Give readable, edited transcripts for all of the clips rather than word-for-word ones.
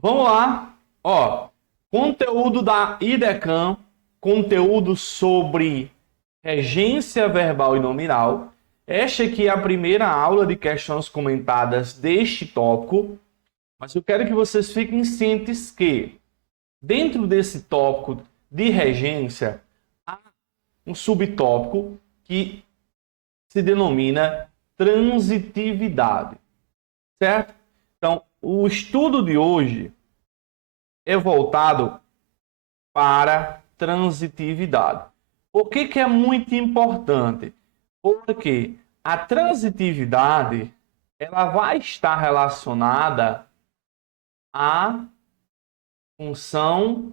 Vamos lá. Ó, conteúdo da IDECAM, conteúdo sobre regência verbal e nominal. Esta aqui é a primeira aula de questões comentadas deste tópico, mas eu quero que vocês fiquem cientes que, dentro desse tópico de regência, há um subtópico que se denomina transitividade, certo? Então, o estudo de hoje é voltado para transitividade. Por que é muito importante? Porque a transitividade ela vai estar relacionada à função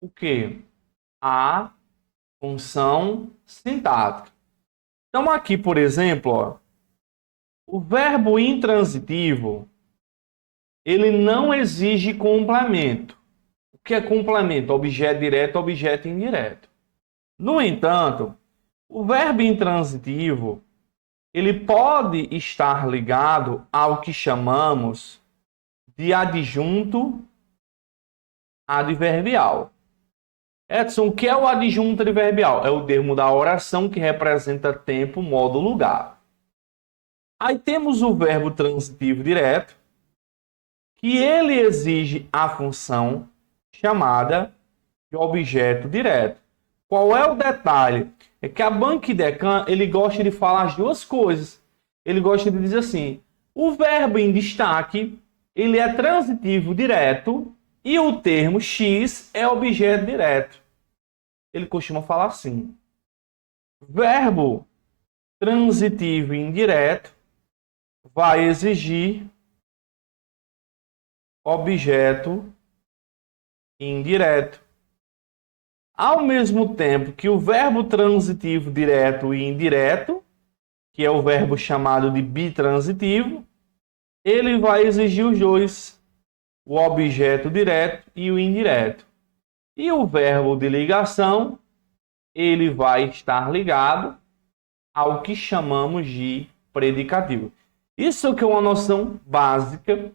o quê? A função sintática. Então aqui, por exemplo, ó, o verbo intransitivo ele não exige complemento. O que é complemento? Objeto direto, objeto indireto. No entanto, o verbo intransitivo ele pode estar ligado ao que chamamos de adjunto adverbial. Edson, o que é o adjunto adverbial? É o termo da oração que representa tempo, modo, lugar. Aí temos o verbo transitivo direto, que ele exige a função chamada de objeto direto. Qual é o detalhe? É que a Banca IDECAM, ele gosta de falar as duas coisas. Ele gosta de dizer assim, o verbo em destaque, ele é transitivo direto e o termo X é objeto direto. Ele costuma falar assim, verbo transitivo indireto vai exigir objeto indireto. Ao mesmo tempo que o verbo transitivo direto e indireto, que é o verbo chamado de bitransitivo, ele vai exigir os dois, o objeto direto e o indireto. E o verbo de ligação, ele vai estar ligado ao que chamamos de predicativo. Isso é uma noção básica,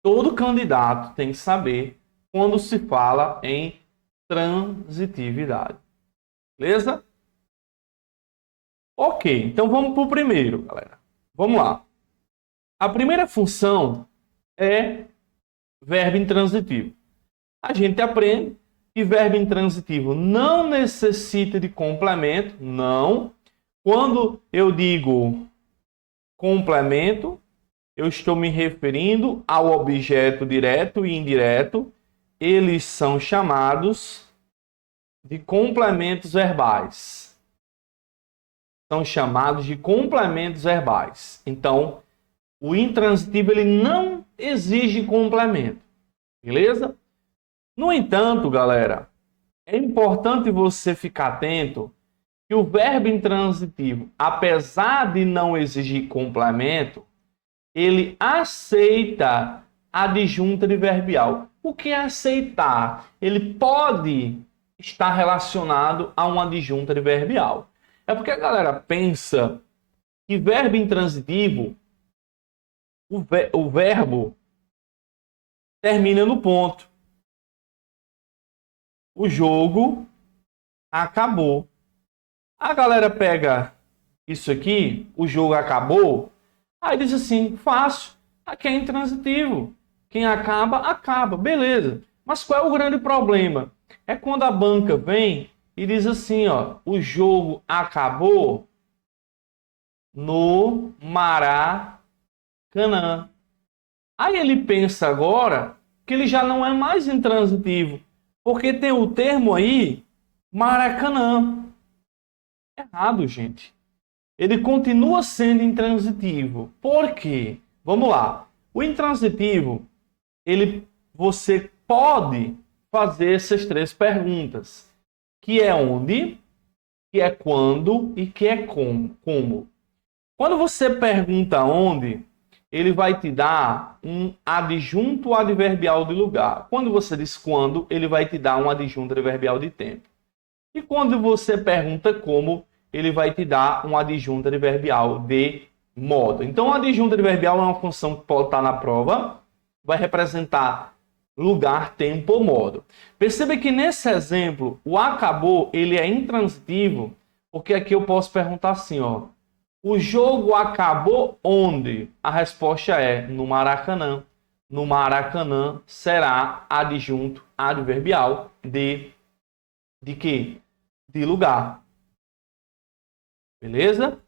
todo candidato tem que saber quando se fala em transitividade. Beleza? Ok, então vamos para o primeiro, galera. Vamos lá. A primeira função é verbo intransitivo. A gente aprende que verbo intransitivo não necessita de complemento, não. Quando eu digo complemento, eu estou me referindo ao objeto direto e indireto. Eles são chamados de complementos verbais. São chamados de complementos verbais. Então, o intransitivo ele não exige complemento. Beleza? No entanto, galera, é importante você ficar atento que o verbo intransitivo, apesar de não exigir complemento, ele aceita adjunto adverbial. O que é aceitar? Ele pode estar relacionado a um adjunto adverbial. É porque a galera pensa que verbo intransitivo, o verbo termina no ponto. O jogo acabou. A galera pega isso aqui, o jogo acabou, aí diz assim, fácil, aqui é intransitivo. Quem acaba, acaba, beleza. Mas qual é o grande problema? É quando a banca vem e diz assim, ó, o jogo acabou no Maracanã. Aí ele pensa agora que ele já não é mais intransitivo, porque tem o termo aí, Maracanã. Errado, gente. Ele continua sendo intransitivo. Por quê? Vamos lá. O intransitivo, você pode fazer essas três perguntas, que é onde, que é quando e que é como. Quando você pergunta onde, ele vai te dar um adjunto adverbial de lugar. Quando você diz quando, ele vai te dar um adjunto adverbial de tempo. E quando você pergunta como, ele vai te dar um adjunto adverbial de modo. Então, o adjunto adverbial é uma função que pode estar na prova, vai representar lugar, tempo ou modo. Perceba que nesse exemplo, o acabou, ele é intransitivo, porque aqui eu posso perguntar assim, ó. O jogo acabou onde? A resposta é no Maracanã. No Maracanã será adjunto adverbial de quê? De lugar. Beleza?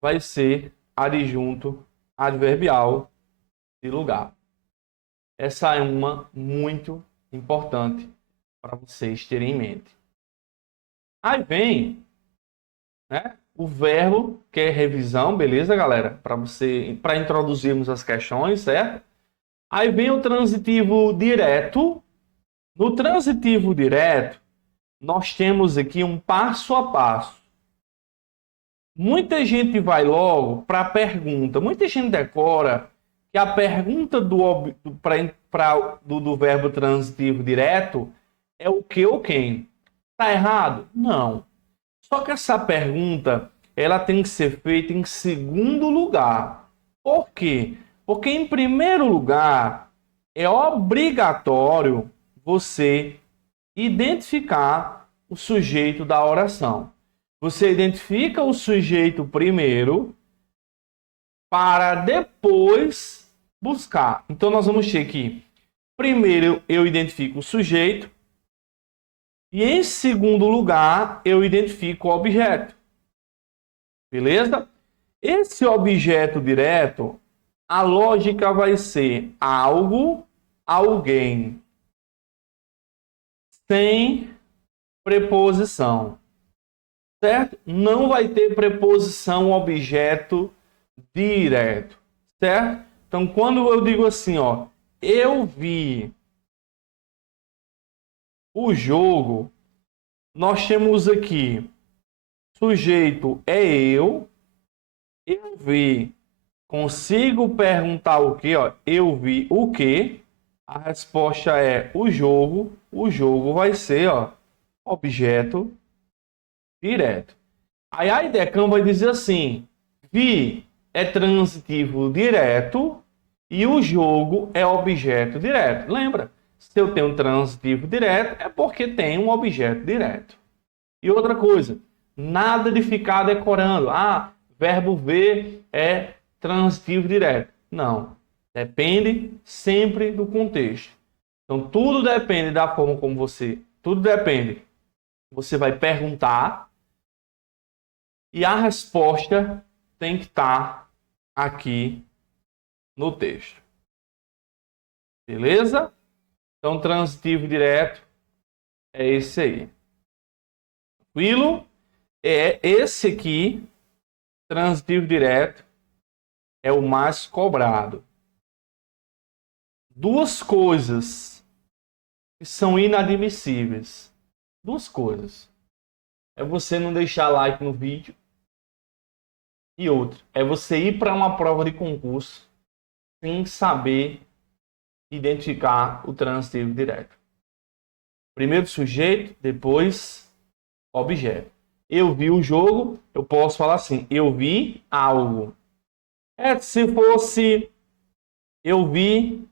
Vai ser adjunto adverbial de lugar. Essa é uma muito importante para vocês terem em mente. Aí vem, né, o verbo, que é revisão, beleza, galera? Para introduzirmos as questões, certo? Aí vem o transitivo direto. No transitivo direto, nós temos aqui um passo a passo. Muita gente vai logo para a pergunta. Muita gente decora que a pergunta do verbo transitivo direto é o que ou quem. Está errado? Não. Só que essa pergunta ela tem que ser feita em segundo lugar. Por quê? Porque em primeiro lugar é obrigatório você identificar o sujeito da oração. Você identifica o sujeito primeiro para depois buscar. Então, nós vamos ter que, primeiro, eu identifico o sujeito e, em segundo lugar, eu identifico o objeto. Beleza? Esse objeto direto, a lógica vai ser algo, alguém, sem preposição. Certo? Não vai ter preposição objeto direto, certo? Então, quando eu digo assim, ó, eu vi o jogo, nós temos aqui, sujeito é eu vi. Consigo perguntar o quê? Ó, eu vi o quê? A resposta é o jogo vai ser, ó, objeto direto. Aí a IDECAM vai dizer assim, vi é transitivo direto e o jogo é objeto direto. Lembra? Se eu tenho transitivo direto, é porque tem um objeto direto. E outra coisa, nada de ficar decorando. Ah, verbo ver é transitivo direto. Não. Depende sempre do contexto. Então, tudo depende da forma como você... Tudo depende. Você vai perguntar e a resposta tem que estar aqui no texto. Beleza? Então, transitivo direto é esse aí. Tranquilo? É esse aqui, transitivo direto, é o mais cobrado. Duas coisas que são inadmissíveis. Duas coisas. É você não deixar like no vídeo. E outra, é você ir para uma prova de concurso sem saber identificar o transitivo direto. Primeiro sujeito, depois objeto. Eu vi o jogo, eu posso falar assim, eu vi algo. Se fosse eu vi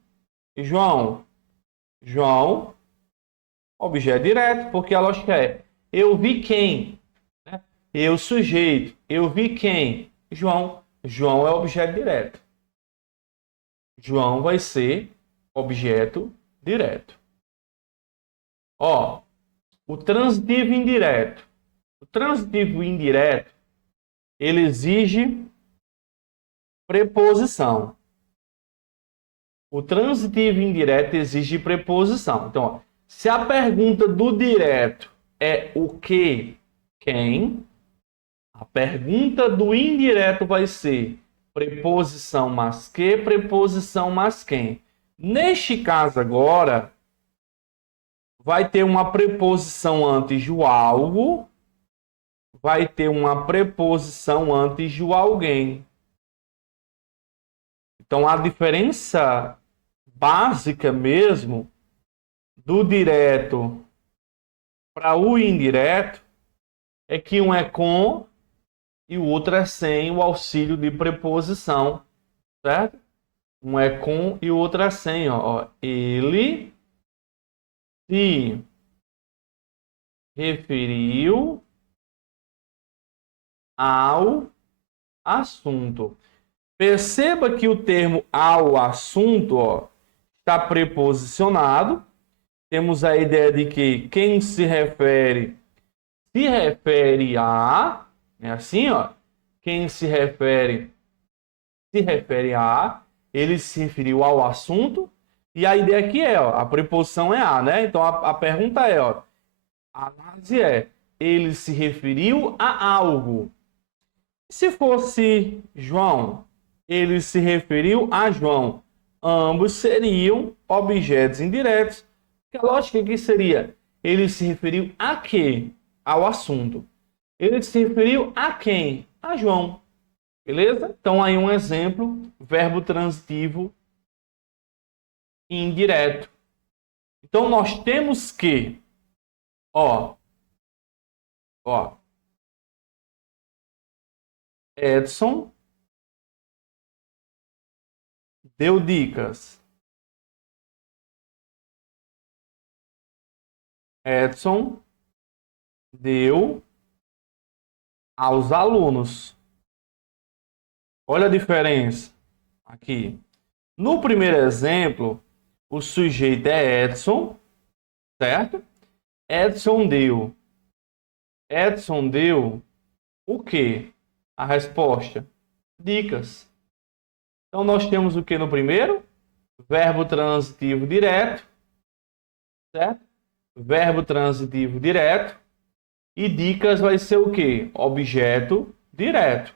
João. João, objeto direto, porque a lógica é eu vi quem? Eu sujeito, eu vi quem? João. João é objeto direto. João vai ser objeto direto. Ó, o transitivo indireto. O transitivo indireto, ele exige preposição. O transitivo indireto exige preposição. Então, ó, se a pergunta do direto é o que, quem, a pergunta do indireto vai ser preposição mais que, preposição mais quem. Neste caso agora, vai ter uma preposição antes do algo, vai ter uma preposição antes do alguém. Então, a diferença básica mesmo do direto para o indireto é que um é com e o outro é sem o auxílio de preposição, certo? Um é com e o outro é sem. Ó. Ele se referiu ao assunto. Perceba que o termo ao assunto, ó, está preposicionado. Temos a ideia de que quem se refere a, é assim, ó. Quem se refere a, ele se referiu ao assunto. E a ideia aqui é, ó, a preposição é a, né? Então a pergunta é, ó, a análise é, ele se referiu a algo. Se fosse João, ele se referiu a João. Ambos seriam objetos indiretos. A lógica aqui seria, ele se referiu a quê? Ao assunto. Ele se referiu a quem? A João. Beleza? Então aí um exemplo, verbo transitivo indireto. Então nós temos que, ó, Edson deu dicas. Edson deu aos alunos. Olha a diferença aqui. No primeiro exemplo, o sujeito é Edson, certo? Edson deu. Edson deu o quê? A resposta: dicas. Então nós temos o que no primeiro? Verbo transitivo direto, certo? Verbo transitivo direto. E dicas vai ser o quê? Objeto direto.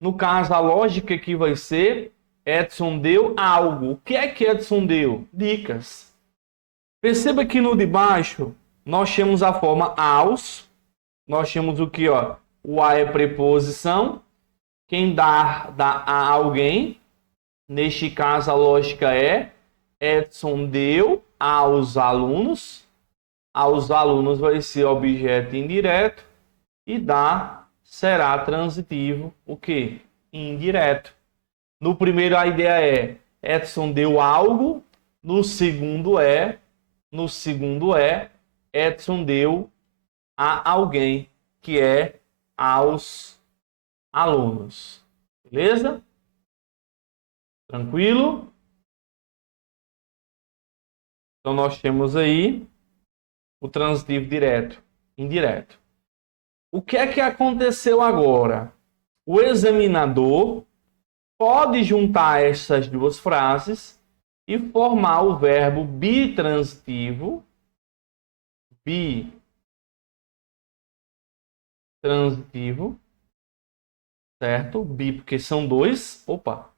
No caso, a lógica aqui vai ser Edson deu algo. O que é que Edson deu? Dicas. Perceba que no de baixo nós temos a forma aos. Nós temos o que, ó? O a é preposição. Quem dá a alguém. Neste caso, a lógica é Edson deu aos alunos. Aos alunos vai ser objeto indireto. E dá será transitivo, o quê? Indireto. No primeiro, a ideia é Edson deu algo. No segundo Edson deu a alguém, que é aos alunos. Beleza? Tranquilo? Então nós temos aí o transitivo direto, indireto. O que é que aconteceu agora? O examinador pode juntar essas duas frases e formar o verbo bitransitivo, certo? Bi, porque são dois. Opa!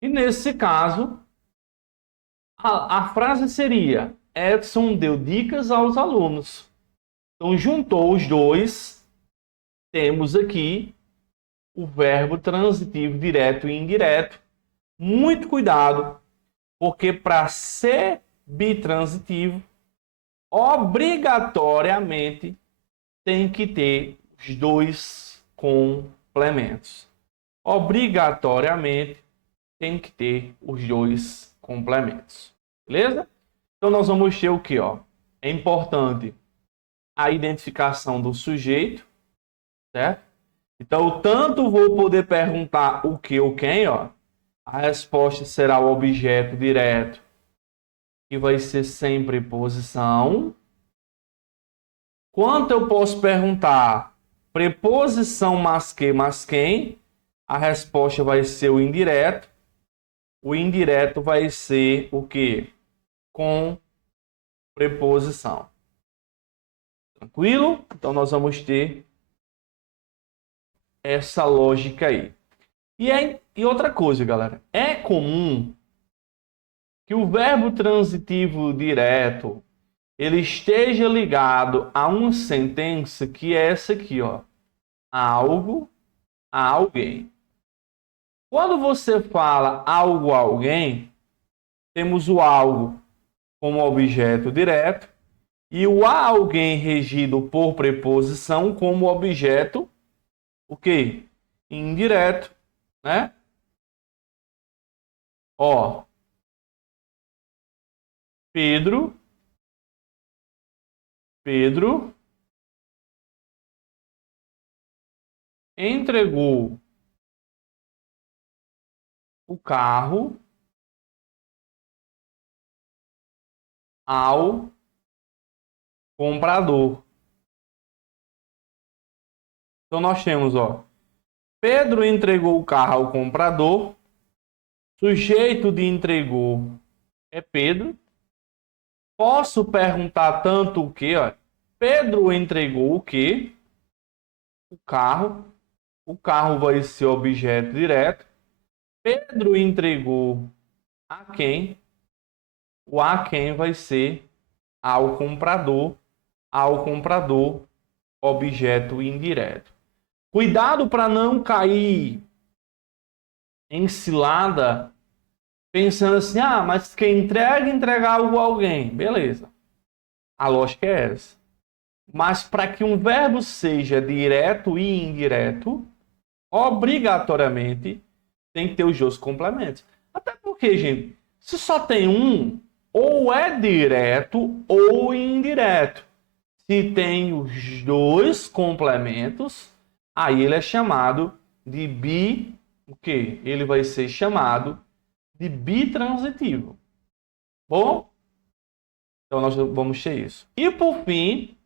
E nesse caso, a frase seria: Edson deu dicas aos alunos. Então, juntou os dois, temos aqui o verbo transitivo direto e indireto. Muito cuidado, porque para ser bitransitivo, obrigatoriamente tem que ter os dois complementos. Obrigatoriamente tem que ter os dois complementos. Beleza? Então nós vamos ter o que, ó? É importante a identificação do sujeito, certo? Então, tanto vou poder perguntar o que ou quem, ó. A resposta será o objeto direto, que vai ser sem preposição. Quanto eu posso perguntar preposição mas que, mas quem, a resposta vai ser o indireto. O indireto vai ser o quê? Com preposição. Tranquilo? Então nós vamos ter essa lógica aí. E outra coisa, galera. É comum que o verbo transitivo direto ele esteja ligado a uma sentença que é essa aqui, ó. Algo a alguém. Quando você fala algo a alguém, temos o algo como objeto direto e o a alguém regido por preposição como objeto, o quê? Indireto, né? Ó, Pedro Pedro entregou o carro ao comprador. Então nós temos, ó, Pedro entregou o carro ao comprador. Sujeito de entregou é Pedro. Posso perguntar tanto o que, ó? Pedro entregou o que? O carro. O carro vai ser objeto direto. Pedro entregou a quem? O a quem vai ser ao comprador. Ao comprador, objeto indireto. Cuidado para não cair em cilada pensando assim, mas quem entrega algo a alguém. Beleza. A lógica é essa. Mas para que um verbo seja direto e indireto, obrigatoriamente tem que ter os dois complementos. Até porque, gente, se só tem um, ou é direto ou indireto. Se tem os dois complementos, aí ele é chamado de o quê? Ele vai ser chamado de bitransitivo. Bom? Então nós vamos ter isso. E por fim,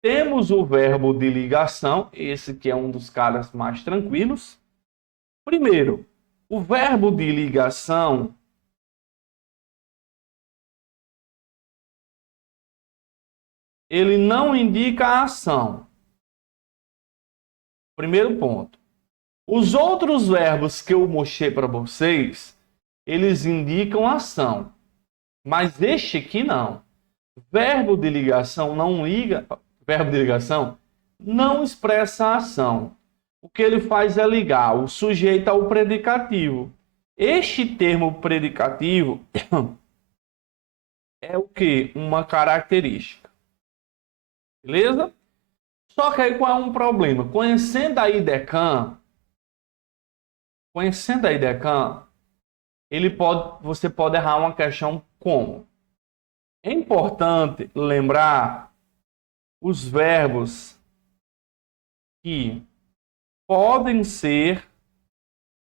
temos o verbo de ligação, esse que é um dos caras mais tranquilos. Primeiro, o verbo de ligação ele não indica a ação. Primeiro ponto. Os outros verbos que eu mostrei para vocês, eles indicam ação. Mas este aqui não. Verbo de ligação não liga, verbo de ligação não expressa a ação. O que ele faz é ligar o sujeito ao predicativo. Este termo predicativo é o que? Uma característica. Beleza? Só que aí qual é um problema? Conhecendo a IDECAM, você pode errar uma questão como? É importante lembrar os verbos que podem ser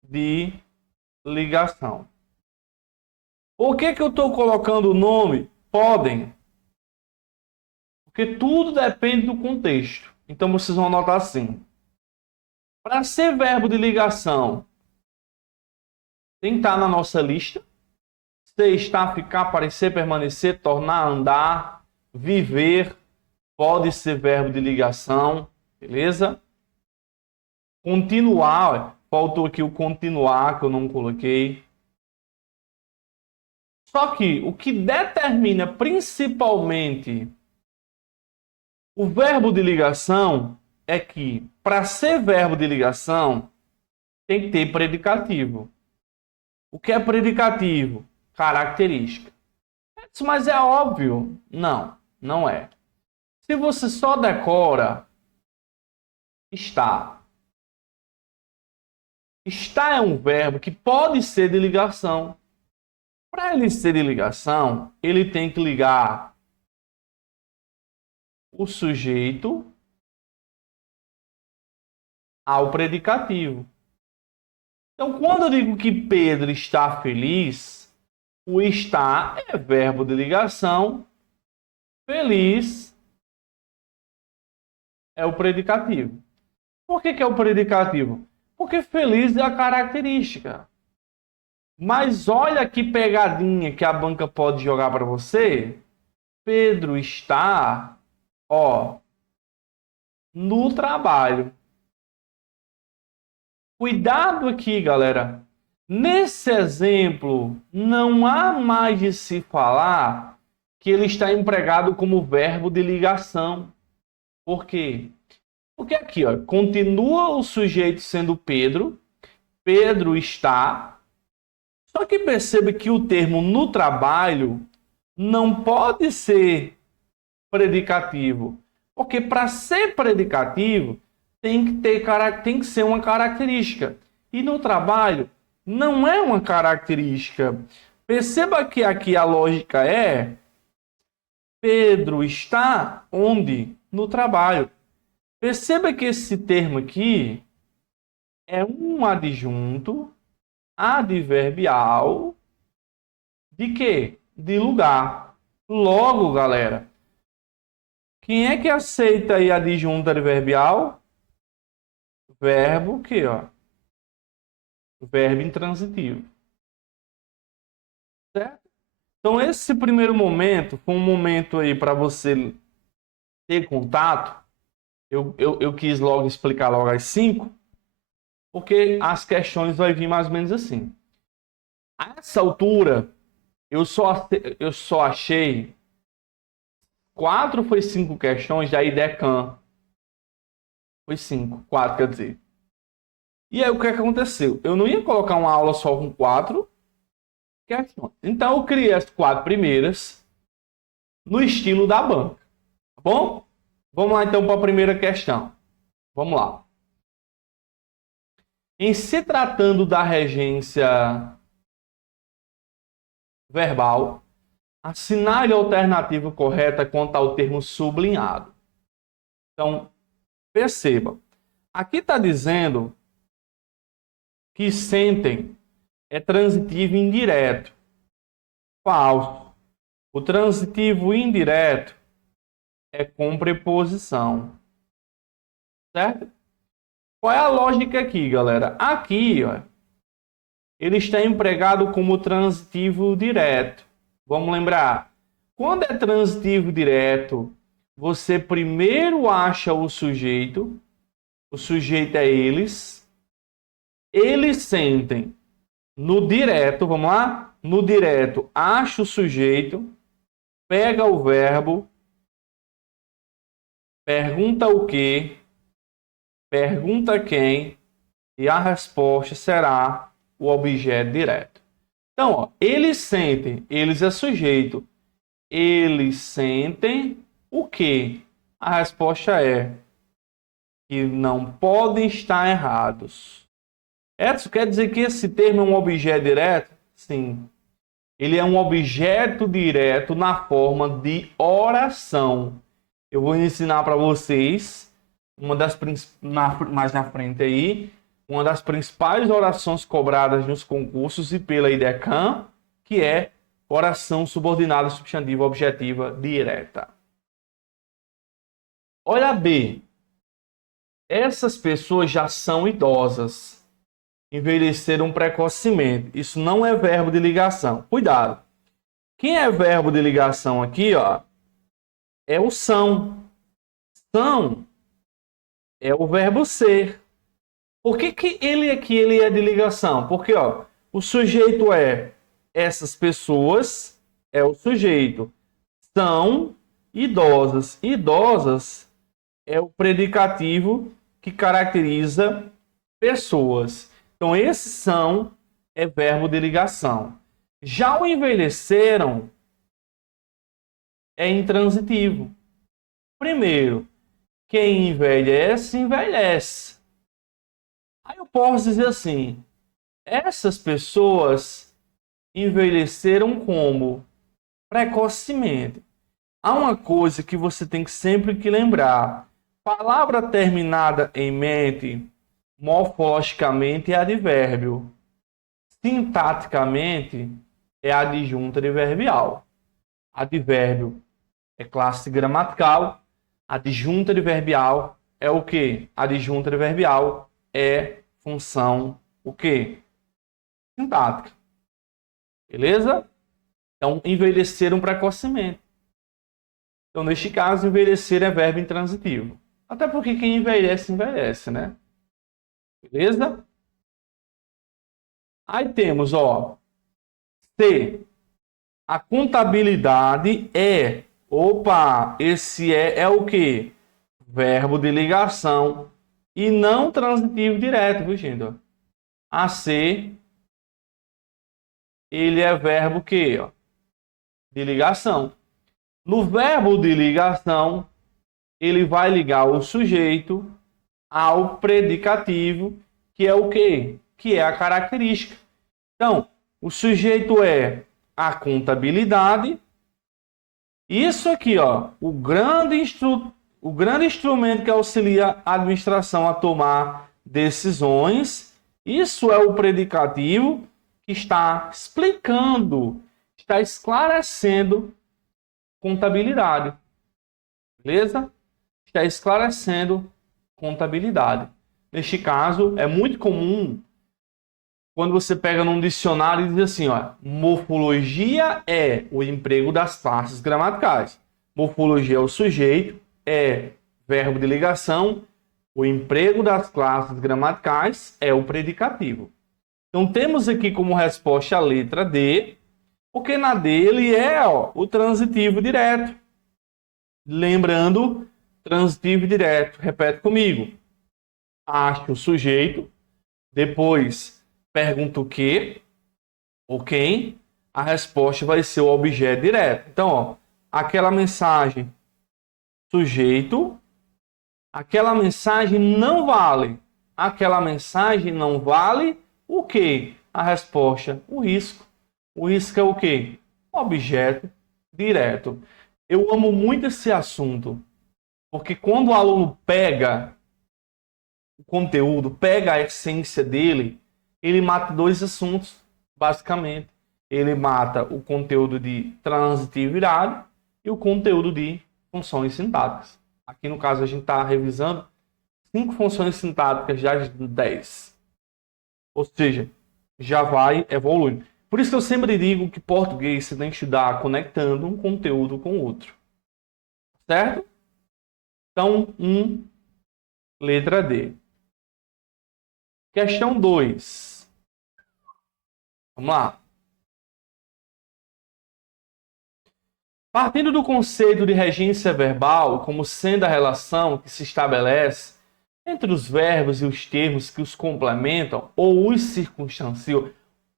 de ligação. Por que eu estou colocando o nome podem? Porque tudo depende do contexto. Então vocês vão anotar assim. Para ser verbo de ligação, tem que estar na nossa lista. Ser, estar, ficar, parecer, permanecer, tornar, andar, viver, pode ser verbo de ligação, beleza? Continuar, faltou aqui o continuar que eu não coloquei. Só que o que determina principalmente o verbo de ligação é que para ser verbo de ligação tem que ter predicativo. O que é predicativo? Característica. Mas é óbvio? Não, não é. Se você só decora está. Está é um verbo que pode ser de ligação. Para ele ser de ligação, ele tem que ligar o sujeito ao predicativo. Então, quando eu digo que Pedro está feliz, o está é verbo de ligação, feliz é o predicativo. Por que é o predicativo? Porque feliz é a característica. Mas olha que pegadinha que a banca pode jogar para você. Pedro está, no trabalho. Cuidado aqui, galera. Nesse exemplo, não há mais de se falar que ele está empregado como verbo de ligação. Por quê? Porque aqui, continua o sujeito sendo Pedro. Pedro está. Só que perceba que o termo no trabalho não pode ser predicativo. Porque para ser predicativo, tem que ser uma característica. E no trabalho, não é uma característica. Perceba que aqui a lógica é Pedro está onde? No trabalho. Perceba que esse termo aqui é um adjunto adverbial de quê? De lugar. Logo, galera, quem é que aceita aí adjunto adverbial? Verbo que, ó? Verbo intransitivo. Certo? Então, esse primeiro momento foi um momento aí para você ter contato. Eu quis logo explicar logo as 5, porque as questões vão vir mais ou menos assim. A essa altura, eu só achei 4 foi 5 questões da IDECAM. Foi 5, 4 quer dizer. E aí o que aconteceu? Eu não ia colocar uma aula só com 4 questões. Então eu criei as 4 primeiras no estilo da banca. Tá bom? Vamos lá então para a primeira questão. Vamos lá. Em se tratando da regência verbal, assinale a alternativa correta quanto ao termo sublinhado. Então, perceba. Aqui está dizendo que sentem é transitivo indireto. Falso. O transitivo indireto é com preposição. Certo? Qual é a lógica aqui, galera? Aqui, ó, ele está empregado como transitivo direto. Vamos lembrar. Quando é transitivo direto, você primeiro acha o sujeito é eles. Eles sentem. No direto, vamos lá? No direto, acha o sujeito, pega o verbo, pergunta o que, pergunta quem, e a resposta será o objeto direto. Então, ó, eles sentem, eles é sujeito. Eles sentem o que? A resposta é que não podem estar errados. Isso quer dizer que esse termo é um objeto direto? Sim. Ele é um objeto direto na forma de oração. Eu vou ensinar para vocês mais na frente aí, uma das principais orações cobradas nos concursos e pela IDECAM, que é oração subordinada substantiva objetiva direta. Olha B. Essas pessoas já são idosas. Envelheceram precocemente. Isso não é verbo de ligação. Cuidado. Quem é verbo de ligação aqui, ó, é o são. São é o verbo ser. Por que ele aqui ele é de ligação? Porque, ó, o sujeito é essas pessoas, é o sujeito. São idosas. Idosas é o predicativo que caracteriza pessoas. Então, esse são é verbo de ligação. Já o envelheceram é intransitivo. Primeiro, quem envelhece, envelhece. Aí eu posso dizer assim, essas pessoas envelheceram como? Precocemente. Há uma coisa que você tem que sempre que lembrar. Palavra terminada em mente, morfologicamente é advérbio. Sintaticamente é adjunto adverbial. Advérbio é classe gramatical. Adjunto adverbial é o quê? Adjunto adverbial é função o quê? Sintática. Beleza? Então, envelheceram precocemente. Então, neste caso, envelhecer é verbo intransitivo. Até porque quem envelhece, envelhece, né? Beleza? Aí temos, ó, C. A contabilidade é... Opa, esse é o quê? Verbo de ligação e não transitivo direto, viu, gente? A ser, ele é verbo que, ó, de ligação. No verbo de ligação, ele vai ligar o sujeito ao predicativo, que é o quê? Que é a característica. Então, o sujeito é a contabilidade Isso aqui, ó, o grande instrumento que auxilia a administração a tomar decisões, isso é o predicativo que está explicando, está esclarecendo contabilidade. Beleza? Está esclarecendo contabilidade. Neste caso, é muito comum quando você pega num dicionário e diz assim, ó, morfologia é o emprego das classes gramaticais. Morfologia é o sujeito, é verbo de ligação, o emprego das classes gramaticais é o predicativo. Então temos aqui como resposta a letra D, porque na D ele é, ó, o transitivo direto. Lembrando, transitivo direto, repete comigo. Acho o sujeito, depois pergunto o que ou quem, a resposta vai ser o objeto direto. Então, ó, aquela mensagem sujeito, aquela mensagem não vale. Aquela mensagem não vale o quê? A resposta, o risco. O risco é o quê? Objeto direto. Eu amo muito esse assunto, porque quando o aluno pega o conteúdo, pega a essência dele, ele mata dois assuntos, basicamente. Ele mata o conteúdo de transitivo virado e o conteúdo de funções sintáticas. Aqui no caso a gente está revisando 5 funções sintáticas das 10. Ou seja, já vai evoluindo. Por isso que eu sempre digo que português você tem que estudar conectando um conteúdo com o outro. Certo? Então, letra D. Questão 2. Vamos lá. Partindo do conceito de regência verbal como sendo a relação que se estabelece entre os verbos e os termos que os complementam ou os circunstanciam.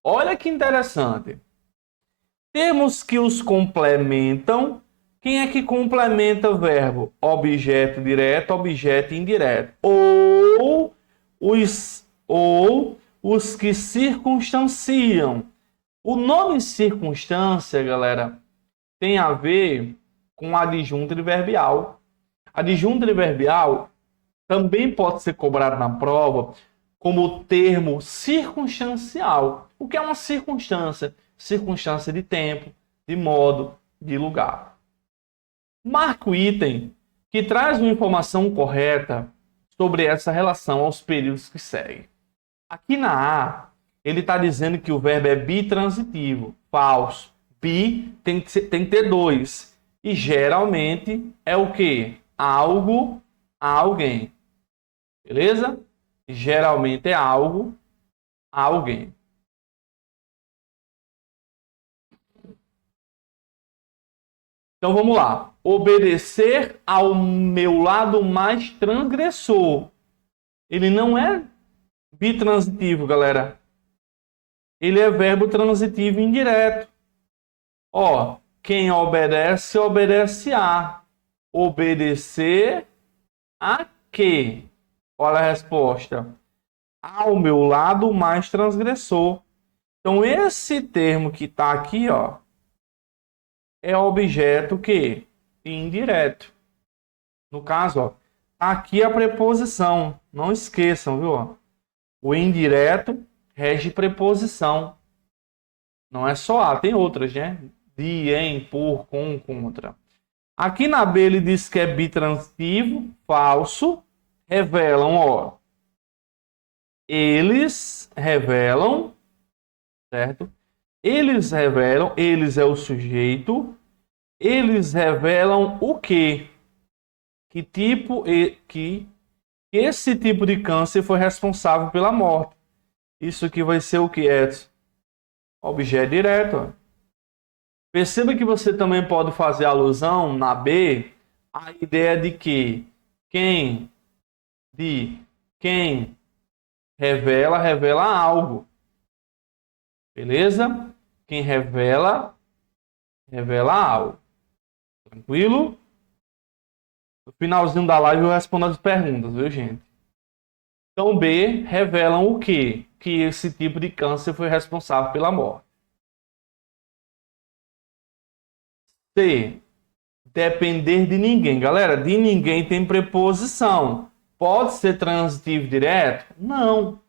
Olha que interessante. Termos que os complementam. Quem é que complementa o verbo? Objeto direto, objeto indireto. Ou os que circunstanciam. O nome circunstância, galera, tem a ver com adjunto adverbial. Adjunto adverbial também pode ser cobrado na prova como termo circunstancial. O que é uma circunstância? Circunstância de tempo, de modo, de lugar. Marca o item que traz uma informação correta sobre essa relação aos períodos que seguem. Aqui na A, ele está dizendo que o verbo é bitransitivo. Falso. Bi tem que ter dois. E geralmente é o quê? Algo a alguém. Beleza? Geralmente é algo a alguém. Então vamos lá. Obedecer ao meu lado mais transgressor. Ele não é bitransitivo, galera. Ele é verbo transitivo indireto. Ó, quem obedece, obedece a. Obedecer a quê? Olha a resposta. Ao meu lado mais transgressor. Então, esse termo que está aqui, ó, é objeto que indireto. No caso, ó, aqui a preposição. Não esqueçam, viu? O indireto rege preposição. Não é só a, tem outras, né? De, em, por, com, contra. Aqui na B ele diz que é bitransitivo, falso. Revelam, ó. Eles revelam, certo? Eles revelam, eles é o sujeito. Eles revelam o quê? Que tipo que esse tipo de câncer foi responsável pela morte. Isso aqui vai ser o que, Edson? Objeto direto. Ó. Perceba que você também pode fazer alusão na B à ideia de que quem revela, revela algo. Beleza? Quem revela, revela algo. Tranquilo? No finalzinho da live eu respondo as perguntas, viu, gente? Então, B, revelam o quê? Que esse tipo de câncer foi responsável pela morte. C, depender de ninguém. Galera, de ninguém tem preposição. Pode ser transitivo direto? Não.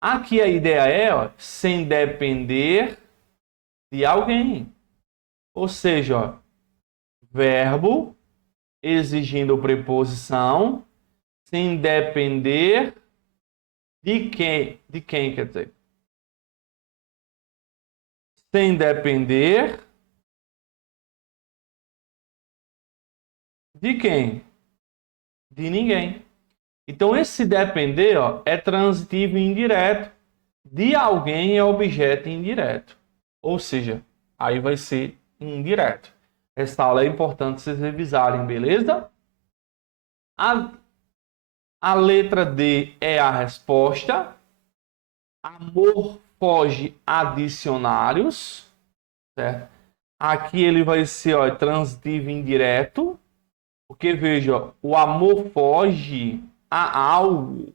Aqui a ideia é, ó, sem depender de alguém. Ou seja, ó, verbo exigindo preposição sem depender de quem? De quem, quer dizer? Sem depender de quem? De ninguém. Então, esse depender, ó, é transitivo indireto. De alguém é objeto indireto. Ou seja, aí vai ser indireto. Essa aula é importante vocês revisarem, beleza? A letra D é a resposta. Amor foge a dicionários. Certo? Aqui ele vai ser, ó, transitivo indireto. Porque, veja, o amor foge a algo.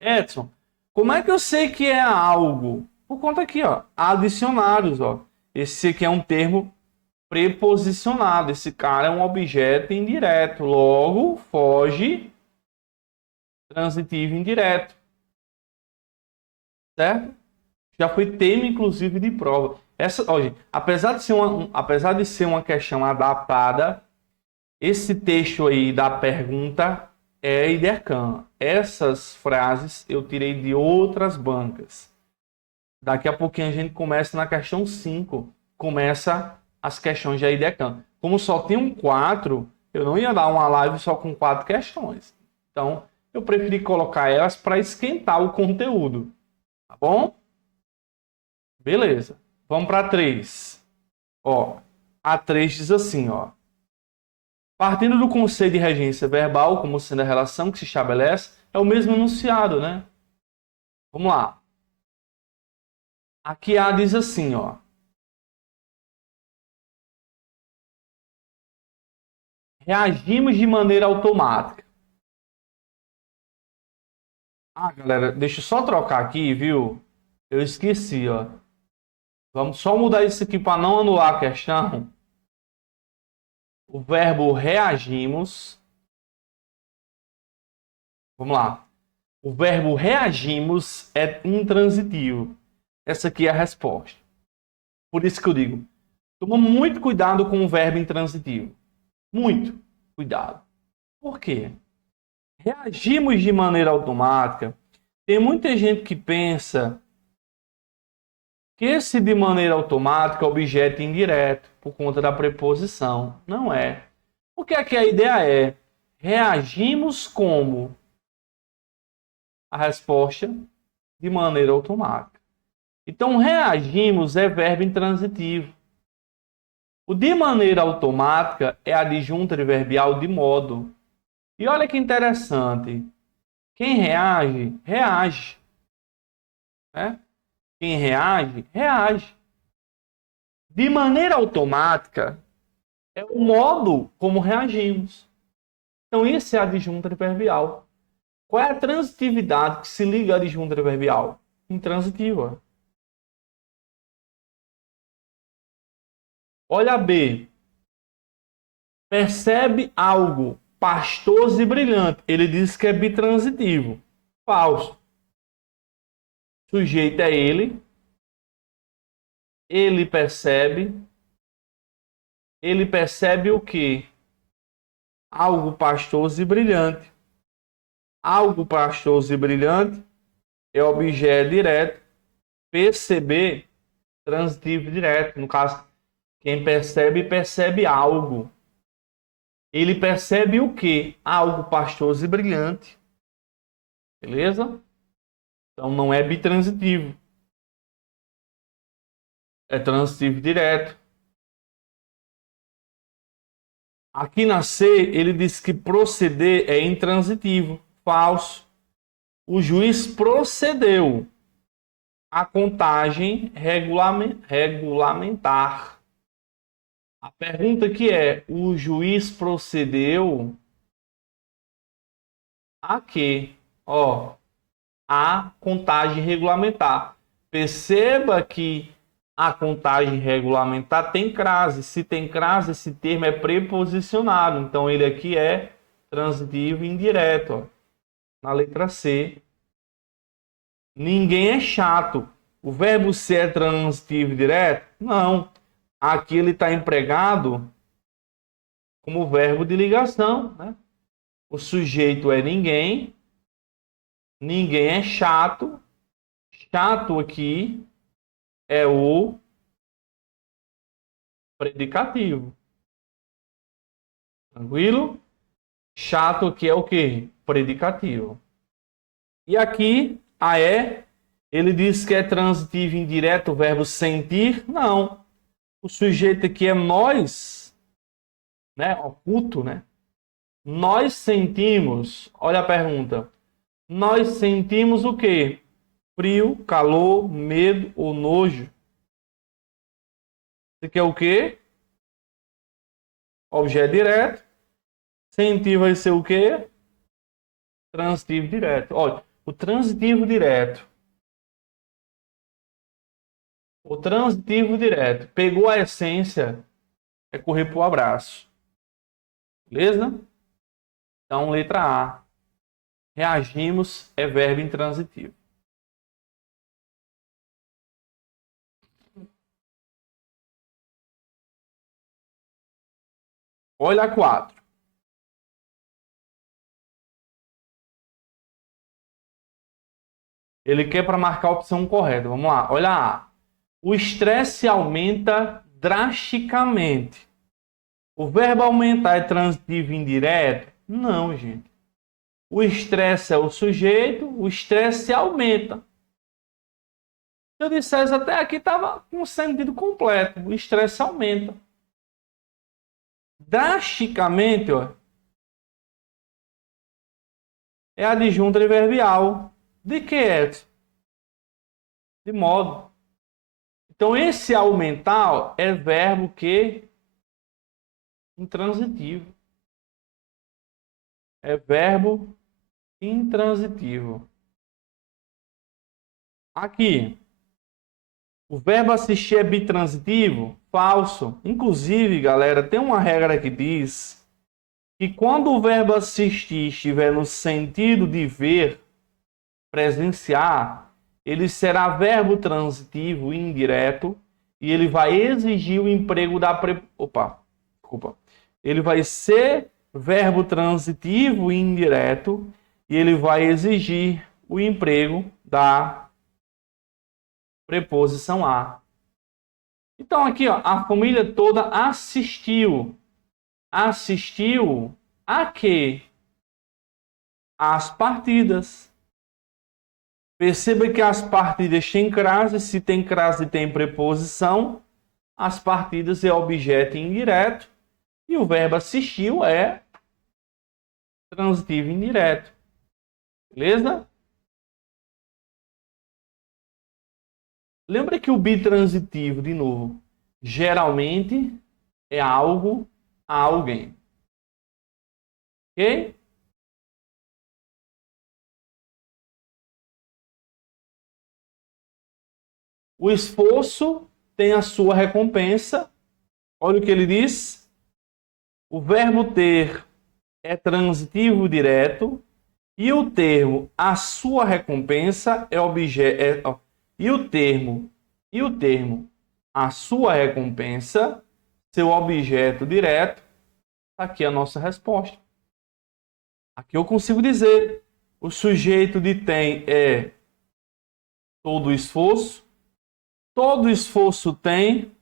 Edson, como é que eu sei que é algo? Por conta aqui, ó, há dicionários, ó. Esse aqui é um termo preposicionado. Esse cara é um objeto indireto. Logo, foge, transitivo indireto. Certo? Já foi tema, inclusive, de prova. Essa, ó, gente, apesar de ser uma questão adaptada, esse texto aí da pergunta é IDECAM. Essas frases eu tirei de outras bancas. Daqui a pouquinho a gente começa na questão 5. Começa as questões de IDECAM. Como só tem 4, eu não ia dar uma live só com 4 questões. Então, eu preferi colocar elas para esquentar o conteúdo. Tá bom? Beleza. Vamos para 3. Ó, a 3 diz assim, ó. Partindo do conceito de regência verbal como sendo a relação que se estabelece, é o mesmo enunciado, né? Vamos lá. Aqui A diz assim, ó. Reagimos de maneira automática. Ah, galera, deixa eu só trocar aqui, viu? Eu esqueci, ó. Vamos só mudar isso aqui para não anular a questão. O verbo reagimos. Vamos lá. O verbo reagimos é intransitivo. Essa aqui é a resposta. Por isso que eu digo, toma muito cuidado com o verbo intransitivo. Muito cuidado. Por quê? Reagimos de maneira automática. Tem muita gente que pensa que esse de maneira automática é objeto indireto por conta da preposição. Não é. Porque aqui a ideia é reagimos como a resposta de maneira automática. Então, reagimos é verbo intransitivo. O de maneira automática é adjunto adverbial de modo. E olha que interessante. Quem reage, reage. Né? Quem reage, reage. De maneira automática é o modo como reagimos. Então, esse é adjunto adverbial. Qual é a transitividade que se liga a adjunto adverbial? Intransitiva. Olha B. Percebe algo pastoso e brilhante. Ele diz que é bitransitivo. Falso. Sujeito é ele. Ele percebe. Ele percebe o quê? Algo pastoso e brilhante. Algo pastoso e brilhante é objeto direto. Perceber, transitivo direto. No caso, quem percebe, percebe algo. Ele percebe o quê? Algo pastoso e brilhante. Beleza? Então não é bitransitivo. É transitivo direto. Aqui na C, ele diz que proceder é intransitivo. Falso. O juiz procedeu à contagem regulamentar. A pergunta aqui é: o juiz procedeu a quê? Ó, a contagem regulamentar. Perceba que A contagem regulamentar tem crase. Se tem crase, esse termo é preposicionado. Então, ele aqui é transitivo indireto. Ó. Na letra C. Ninguém é chato. O verbo ser é transitivo direto? Não. Aqui ele está empregado como verbo de ligação. Né? O sujeito é ninguém. Ninguém é chato. Chato aqui é o predicativo. Tranquilo? Chato aqui é o quê? Predicativo. E aqui, a ele diz que é transitivo indireto o verbo sentir. Não. O sujeito aqui é nós, né? Oculto, né? Nós sentimos, olha a pergunta. Nós sentimos o quê? Frio, calor, medo ou nojo? Isso aqui é o quê? Objeto direto. Sentir vai ser o quê? Transitivo direto. Olha, o transitivo direto. O transitivo direto pegou a essência, é correr para o abraço. Beleza? Então, letra A. Reagimos é verbo intransitivo. Olha a 4. Ele quer para marcar a opção correta. Vamos lá. Olha A. O estresse aumenta drasticamente. O verbo aumentar é transitivo indireto? Não, gente. O estresse é o sujeito, o estresse aumenta. Se eu dissesse até aqui, estava com sentido completo. O estresse aumenta. Drasticamente, ó, é adjunto adverbial. De que é? De modo. Então, esse aumentar é verbo que intransitivo. É verbo intransitivo. Aqui, o verbo assistir é bitransitivo? Falso. Inclusive, galera, tem uma regra que diz que quando o verbo assistir estiver no sentido de ver, presenciar, ele será verbo transitivo indireto e ele vai exigir o emprego da desculpa. Ele vai ser verbo transitivo indireto e ele vai exigir o emprego da preposição a. Então aqui, ó, a família toda assistiu. Assistiu a quê? Às partidas. Perceba que as partidas têm crase. Se tem crase, tem preposição. As partidas é objeto indireto. E o verbo assistiu é transitivo indireto. Beleza? Lembra que o bitransitivo, de novo, geralmente é algo a alguém. Ok? O esforço tem a sua recompensa. Olha o que ele diz. O verbo ter é transitivo direto e o termo a sua recompensa é objeto. E o termo a sua recompensa, seu objeto direto, está aqui a nossa resposta. Aqui eu consigo dizer, o sujeito de tem é todo esforço. Todo esforço tem.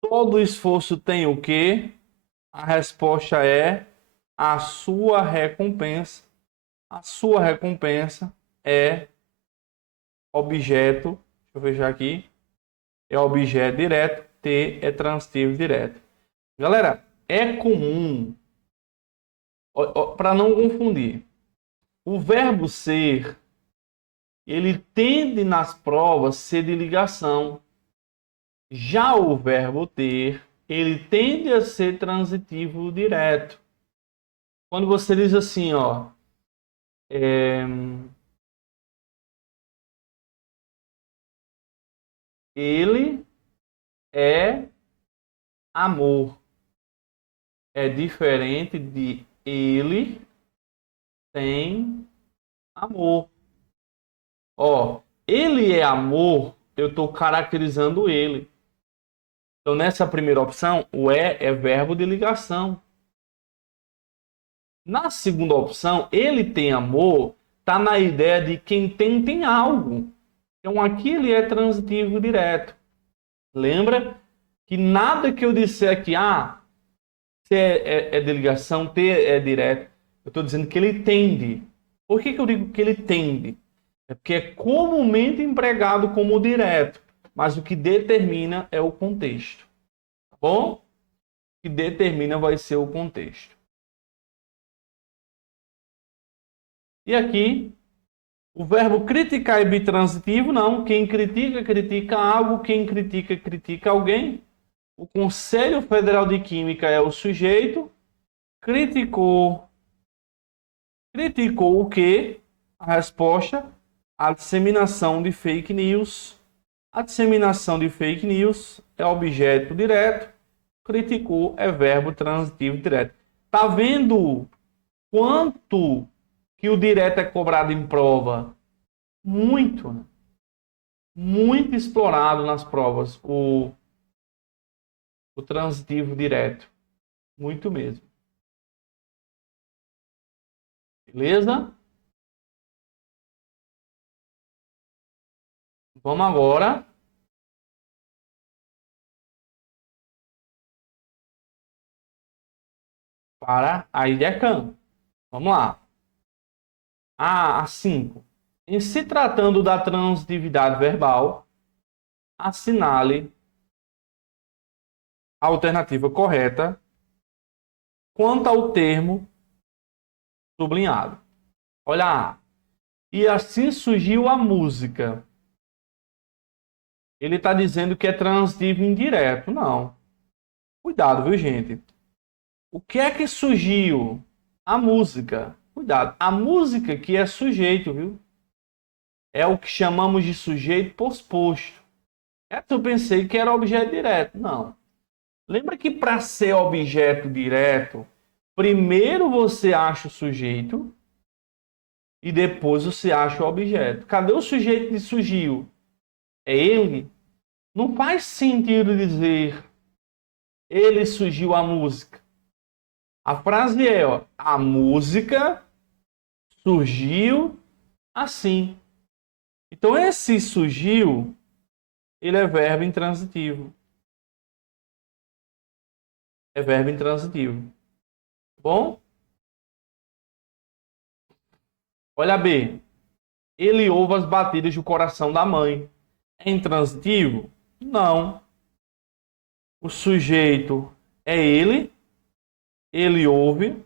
Todo esforço tem o quê? A resposta é a sua recompensa. A sua recompensa é objeto. Deixa eu fechar aqui. É objeto direto. T é transitivo direto. Galera, é comum, para não confundir, o verbo ser, ele tende nas provas ser de ligação. Já o verbo ter, ele tende a ser transitivo direto. Quando você diz assim, ó, Ele é amor. É diferente de ele tem amor. Ó, ele é amor, eu estou caracterizando ele. Então, nessa primeira opção, o é verbo de ligação. Na segunda opção, ele tem amor, está na ideia de quem tem algo. Então, aqui ele é transitivo direto. Lembra que nada que eu disser aqui, C é de ligação, T é direto. Eu estou dizendo que ele tende. Por que eu digo que ele tende? É porque é comumente empregado como direto, mas o que determina é o contexto. Tá bom? O que determina vai ser o contexto. E aqui, o verbo criticar é bitransitivo? Não. Quem critica, critica algo. Quem critica, critica alguém. O Conselho Federal de Química é o sujeito. Criticou. Criticou o quê? A resposta: a disseminação de fake news. A disseminação de fake news é objeto direto. Criticou é verbo transitivo direto. Tá vendo quanto que o direto é cobrado em prova? Muito, né? Muito explorado nas provas o transitivo direto. Muito mesmo. Beleza? Vamos agora para a IDECAM. Vamos lá. A 5. Em se tratando da transitividade verbal, assinale a alternativa correta quanto ao termo sublinhado. Olha, e assim surgiu a música. Ele está dizendo que é transitivo indireto. Não. Cuidado, viu, gente? O que é que surgiu? A música. Cuidado. A música que é sujeito, viu? É o que chamamos de sujeito posposto. Eu pensei que era objeto direto. Não. Lembra que para ser objeto direto, primeiro você acha o sujeito e depois você acha o objeto. Cadê o sujeito que surgiu? É ele? Não faz sentido dizer ele surgiu a música. A frase é, ó, a música surgiu assim. Então esse surgiu, ele é verbo intransitivo. É verbo intransitivo. Bom? Olha B. Ele ouve as batidas do coração da mãe. É intransitivo? Não. O sujeito é ele. Ele ouve.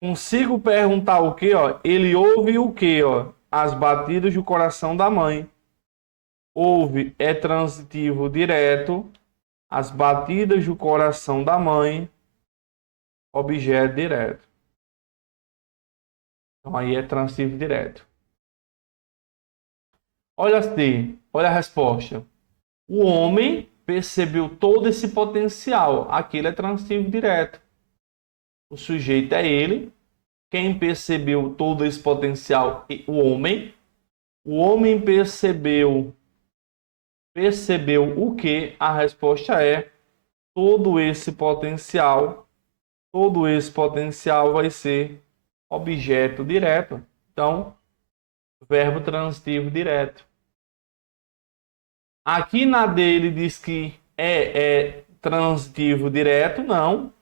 Consigo perguntar o quê, ó? Ele ouve o quê, ó? As batidas do coração da mãe. Ouve é transitivo direto. As batidas do coração da mãe. Objeto direto. Então aí é transitivo direto. Olha olha a resposta. O homem percebeu todo esse potencial. Aquilo é transitivo direto. O sujeito é ele. Quem percebeu todo esse potencial? O homem. O homem percebeu o que? A resposta é todo esse potencial. Todo esse potencial vai ser objeto direto. Então, verbo transitivo direto. Aqui na dele diz que é transitivo direto, não.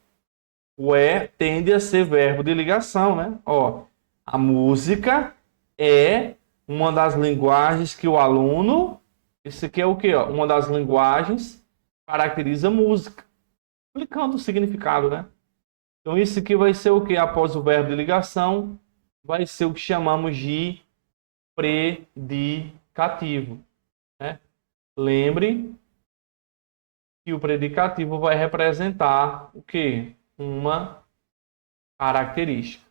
O tende a ser verbo de ligação, né? Ó, a música é uma das linguagens que o aluno, isso aqui é o quê? Ó? Uma das linguagens caracteriza música, explicando o significado, né? Então isso aqui vai ser o que após o verbo de ligação, vai ser o que chamamos de predicativo, né? Lembre que o predicativo vai representar o quê? Uma característica.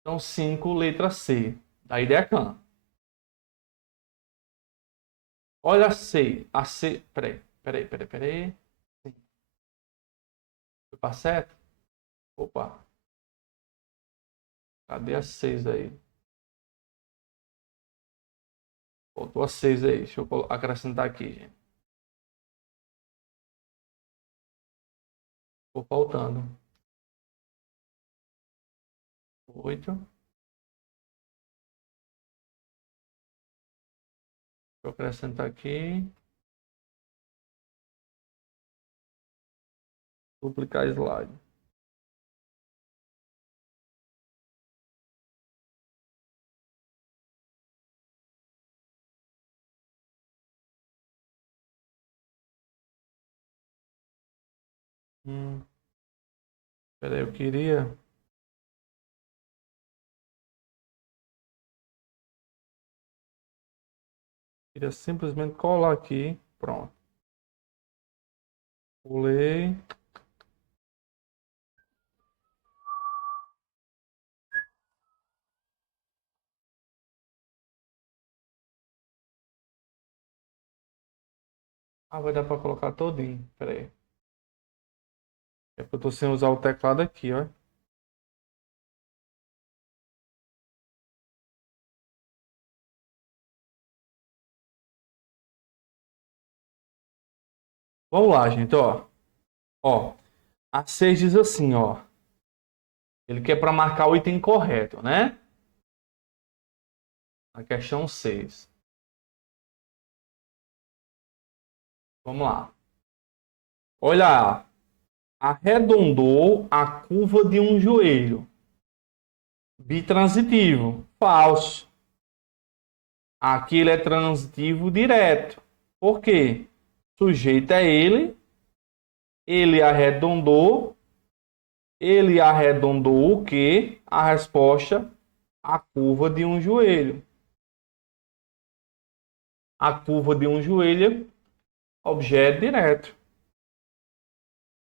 Então, 5, letra C, da IDECAM. Olha a 6. A 6. Peraí. Foi para 7? Opa. Cadê a 6 aí? Faltou a 6 aí. Deixa eu acrescentar aqui, gente. Ficou faltando. 8. Deixa eu acrescentar aqui. Duplicar slide. Peraí, eu queria simplesmente colar aqui. Pronto. Pulei. Ah, vai dar para colocar todinho. Peraí. É porque eu tô sem usar o teclado aqui, ó. Vamos lá, gente, ó. Ó, a 6 diz assim, ó. Ele quer para marcar o item correto, né? A questão 6. Vamos lá. Olha, arredondou a curva de um joelho. Bitransitivo. Falso. Aqui ele é transitivo direto. Por quê? Sujeito é ele. Ele arredondou. Ele arredondou o quê? A resposta, a curva de um joelho. A curva de um joelho, objeto direto.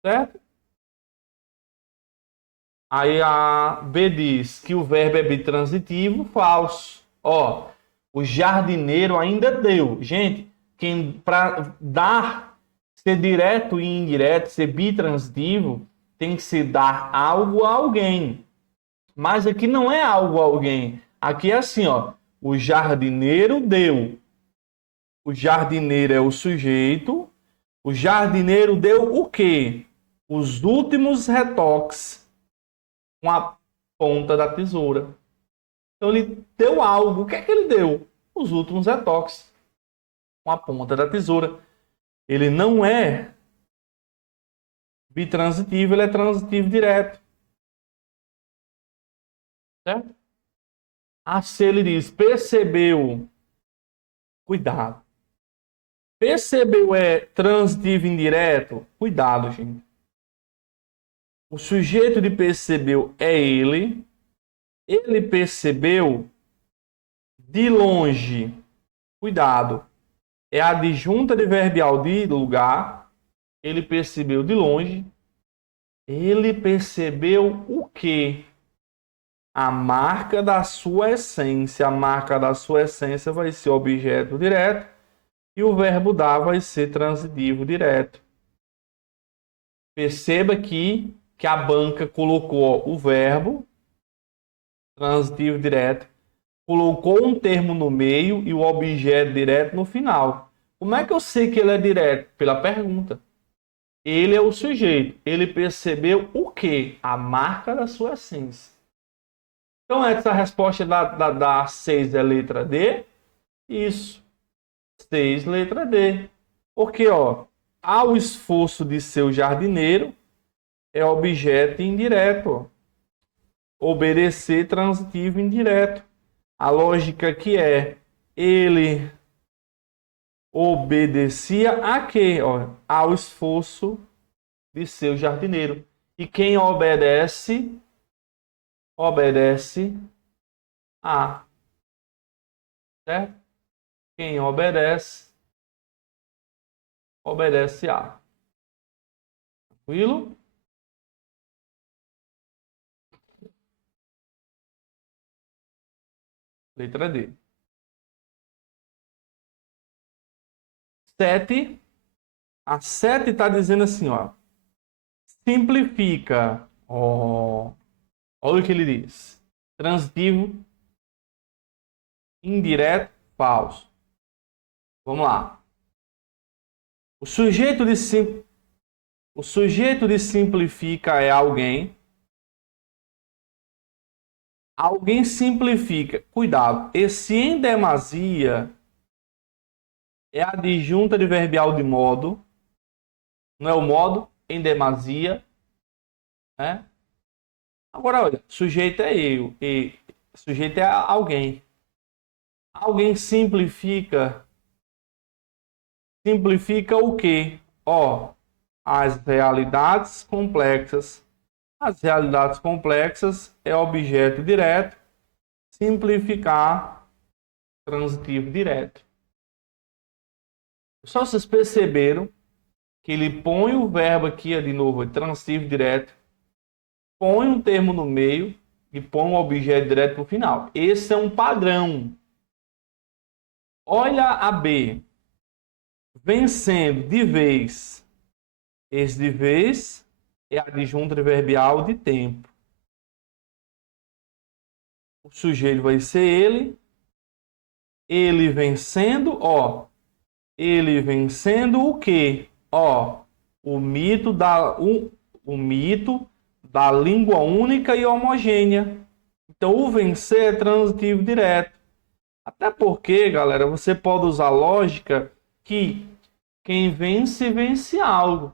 Certo? Aí a B diz que o verbo é bitransitivo, falso. Ó, o jardineiro ainda deu. Gente, quem para dar, ser direto e indireto, ser bitransitivo, tem que se dar algo a alguém. Mas aqui não é algo a alguém. Aqui é assim, ó. O jardineiro deu. O jardineiro é o sujeito. O jardineiro deu o quê? Os últimos retoques com a ponta da tesoura. Então ele deu algo. O que é que ele deu? Os últimos retoques com a ponta da tesoura. Ele não é bitransitivo, ele é transitivo direto. Certo? A C ele diz, percebeu. Cuidado. Percebeu é transitivo indireto? Cuidado, gente. O sujeito de percebeu é ele. Ele percebeu de longe. Cuidado. É a adjunta adverbial de lugar. Ele percebeu de longe. Ele percebeu o quê? A marca da sua essência. A marca da sua essência vai ser objeto direto. E o verbo dar vai ser transitivo direto. Perceba aqui que a banca colocou o verbo transitivo direto, colocou um termo no meio e o objeto direto no final. Como é que eu sei que ele é direto? Pela pergunta. Ele é o sujeito. Ele percebeu o quê? A marca da sua essência. Então, essa resposta da 6 é letra D. Isso. 6, letra D. Porque, ó, ao esforço de seu jardineiro é objeto indireto. Obedecer transitivo indireto. A lógica que é ele obedecia a quê? Ó, ao esforço de seu jardineiro. E quem obedece, obedece a. Certo? Quem obedece, obedece a. Tranquilo? Letra D. 7. A 7 está dizendo assim, ó. Simplifica. Ó, olha o que ele diz. Transitivo, indireto, falso. Vamos lá. O sujeito de simplifica é alguém. Alguém simplifica. Cuidado. Esse em demasia é a adjunta adverbial de modo. Não é o modo, em demasia. Né? Agora, olha. Sujeito é eu. E sujeito é alguém. Alguém simplifica. Simplifica o quê? Ó, as realidades complexas. As realidades complexas é objeto direto. Simplificar, transitivo direto. Só vocês perceberam que ele põe o verbo aqui, de novo, transitivo direto, põe um termo no meio e põe um objeto direto para o final. Esse é um padrão. Olha a B. Vencendo de vez. Esse de vez é a adjunta adverbial de tempo. O sujeito vai ser ele. Ele vencendo, ó. Ele vencendo o quê? Ó, o mito da língua única e homogênea. Então, o vencer é transitivo direto. Até porque, galera, você pode usar lógica que quem vence, vence algo.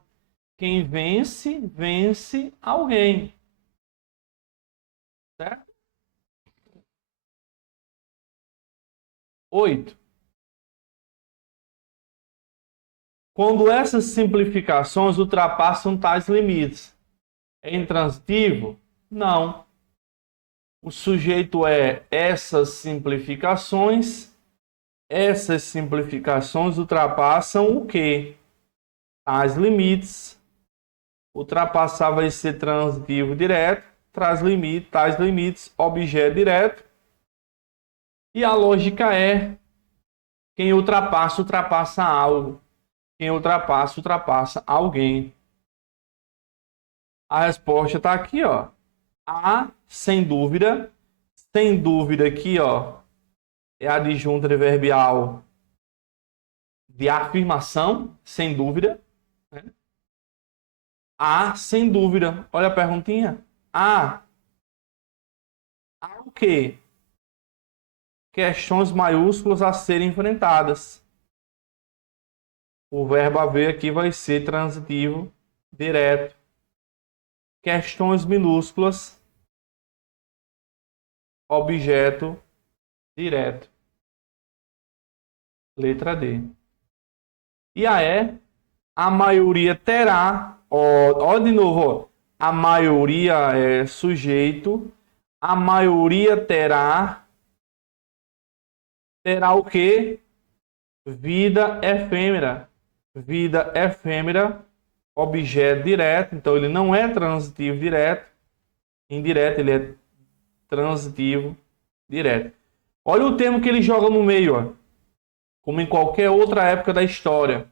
Quem vence, vence alguém. Certo? 8. Quando essas simplificações ultrapassam tais limites. É intransitivo? Não. O sujeito é essas simplificações. Essas simplificações ultrapassam o quê? Tais limites. Ultrapassar vai ser transitivo direto. Traz limite, tais limites, objeto direto. E a lógica é: quem ultrapassa, ultrapassa algo. Quem ultrapassa, ultrapassa alguém. A resposta está aqui, ó. A, sem dúvida. Sem dúvida aqui, ó. É a adjunta adverbial de afirmação, sem dúvida. A, sem dúvida. Olha a perguntinha. A o quê? Questões maiúsculas a serem enfrentadas. O verbo haver aqui vai ser transitivo direto. Questões minúsculas, objeto direto. Letra D. E a E, a maioria terá, ó de novo, ó, a maioria é sujeito, a maioria terá o quê? Vida efêmera. Vida efêmera, objeto direto, então ele não é transitivo direto, indireto, ele é transitivo direto. Olha o termo que ele joga no meio, ó, como em qualquer outra época da história.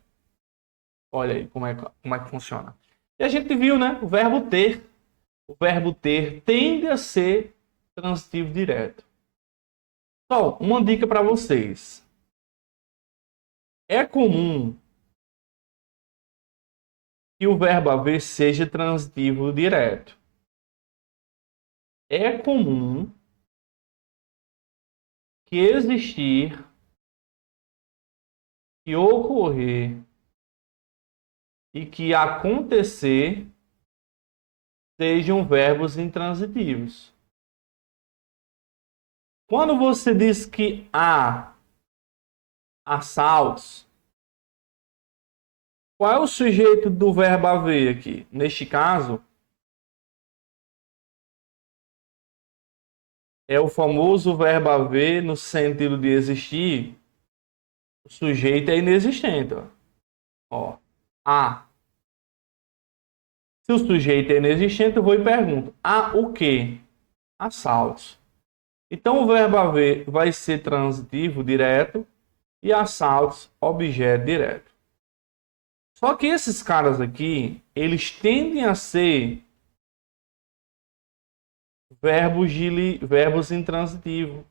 Olha aí como é que funciona. E a gente viu, né? O verbo ter. O verbo ter tende a ser transitivo direto. Então, uma dica para vocês. É comum que o verbo haver seja transitivo direto. É comum que existir, que ocorrer e que acontecer sejam verbos intransitivos. Quando você diz que há assaltos, qual é o sujeito do verbo haver aqui? Neste caso, é o famoso verbo haver no sentido de existir. O sujeito é inexistente. Ó. Há. Se o sujeito é inexistente, eu vou e pergunto: há o quê? Assaltos. Então, o verbo haver vai ser transitivo direto e assaltos, objeto direto. Só que esses caras aqui, eles tendem a ser verbos intransitivos.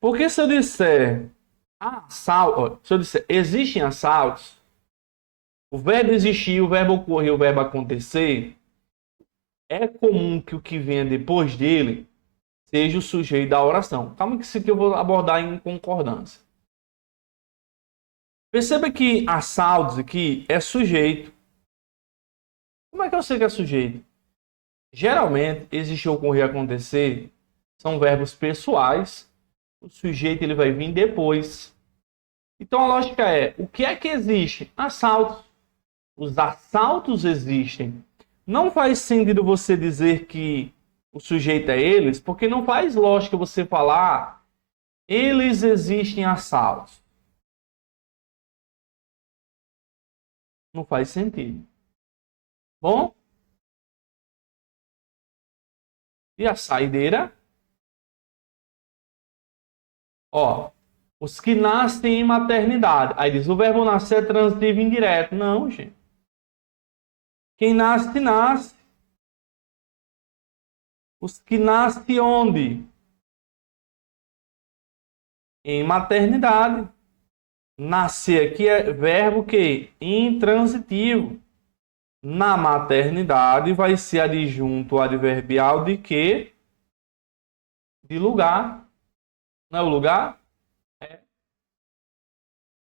Porque se eu disser assalto, se eu disser existem assaltos, o verbo existir, o verbo ocorrer, o verbo acontecer, é comum que o que venha depois dele seja o sujeito da oração. Calma que isso aqui eu vou abordar em concordância. Perceba que assaltos aqui é sujeito. Como é que eu sei que é sujeito? Geralmente, existir, ocorrer, acontecer são verbos pessoais. O sujeito ele vai vir depois. Então a lógica é, o que é que existe? Assaltos. Os assaltos existem. Não faz sentido você dizer que o sujeito é eles, porque não faz lógica você falar eles existem assaltos. Não faz sentido. Bom? E a saideira? Ó, os que nascem em maternidade. Aí diz, o verbo nascer é transitivo indireto. Não, gente. Quem nasce, nasce. Os que nascem onde? Em maternidade. Nascer aqui é verbo que? Intransitivo. Na maternidade vai ser adjunto adverbial de quê? De lugar. Não é o lugar? É.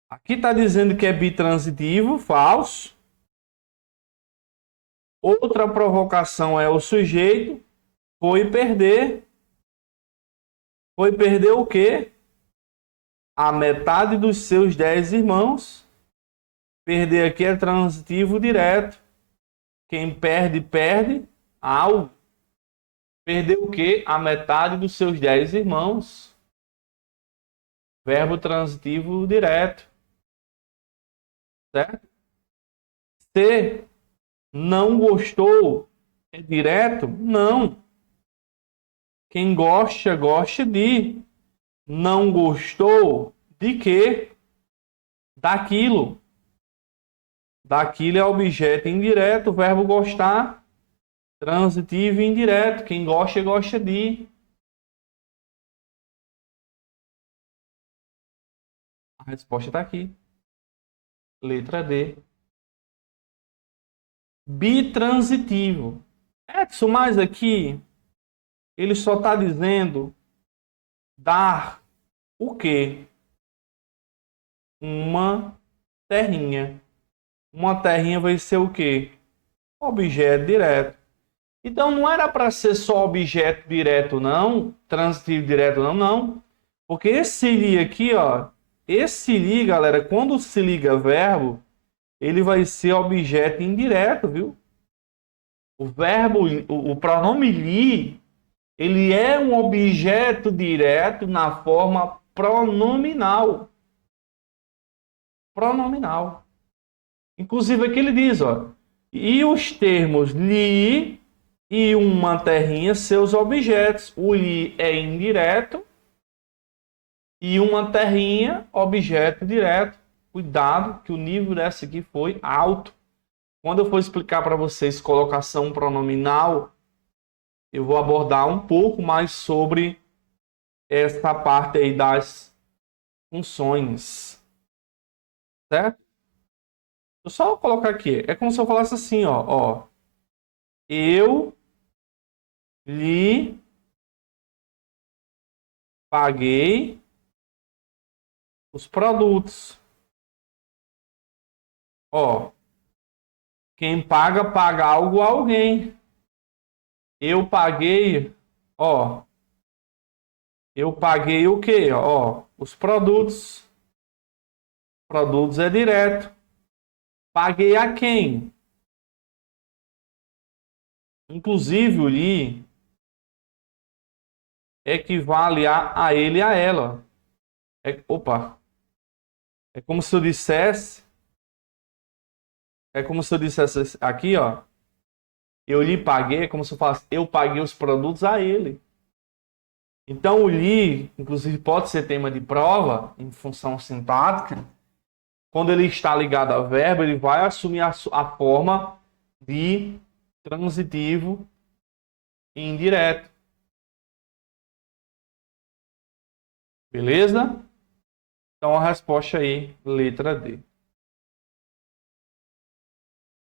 Aqui está dizendo que é bitransitivo, falso. Outra provocação é o sujeito foi perder. Foi perder o quê? A metade dos seus 10 irmãos. Perder aqui é transitivo direto. Quem perde, perde algo. Perder o quê? A metade dos seus 10 irmãos. Verbo transitivo direto. Certo? Se não gostou, é direto? Não. Quem gosta, gosta de. Não gostou de quê? Daquilo. Daquilo é objeto indireto, verbo gostar, transitivo e indireto. Quem gosta, gosta de. A resposta está aqui. Letra D. Bitransitivo. Edson, mas aqui ele só está dizendo dar o quê? Uma terrinha. Uma terrinha vai ser o quê? Objeto direto. Então não era para ser só objeto direto, não. Transitivo direto, não, não. Porque esse li aqui, ó. Esse li, galera, quando se liga verbo, ele vai ser objeto indireto, viu? O verbo, o pronome li, ele é um objeto direto na forma pronominal. Pronominal. Inclusive aqui ele diz, ó. E os termos li e uma terrinha, seus objetos. O li é indireto e uma terrinha, objeto direto. Cuidado que o nível dessa aqui foi alto. Quando eu for explicar para vocês colocação pronominal, eu vou abordar um pouco mais sobre essa parte aí das funções. Certo? Eu só colocar aqui. É como se eu falasse assim, ó. Eu lhe paguei os produtos. Ó, quem paga, paga algo a alguém. Eu paguei, ó. Eu paguei o quê? Ó, os produtos. Produtos é direto. Paguei a quem? Inclusive, o lhe equivale a ele e a ela. Opa. É como se eu dissesse. É como se eu dissesse aqui, ó. Eu lhe paguei, é como se eu falasse, eu paguei os produtos a ele. Então, o li, inclusive, pode ser tema de prova em função sintática. Quando ele está ligado a verbo, ele vai assumir a forma de transitivo indireto. Beleza? Então, a resposta aí, letra D.